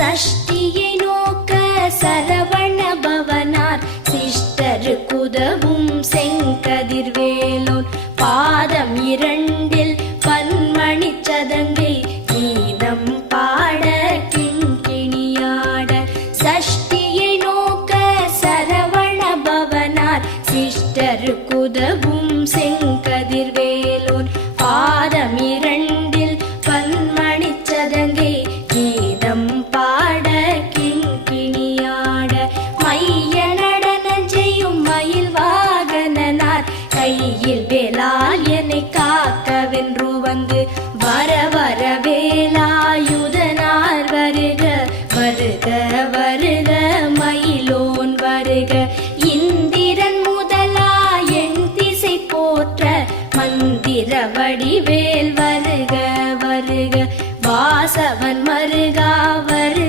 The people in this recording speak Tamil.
சஷ்டியை நோக்க சரவண பவனார் சிஷ்டருக்குதவும் செங்கதிர்வேலோன் பாதம் இரண்டில் பன்மணி சதங்கை கீதம் பாட கிண்கிணியாட சஷ்டியை நோக்க சரவண பவனார் சிஷ்டருக்குதவும் செங்கதிர்வேலோன் பாதம் இரண்டில் பன்மணி சதங்கை கீதம் பாட கிண்கிணியாட மைய நடன செய்யும் மயில் வாகனனார் கையில் வேலால் என்னை காக்கவென்று வந்து வர வர வேலாயுதனார் வருக வருக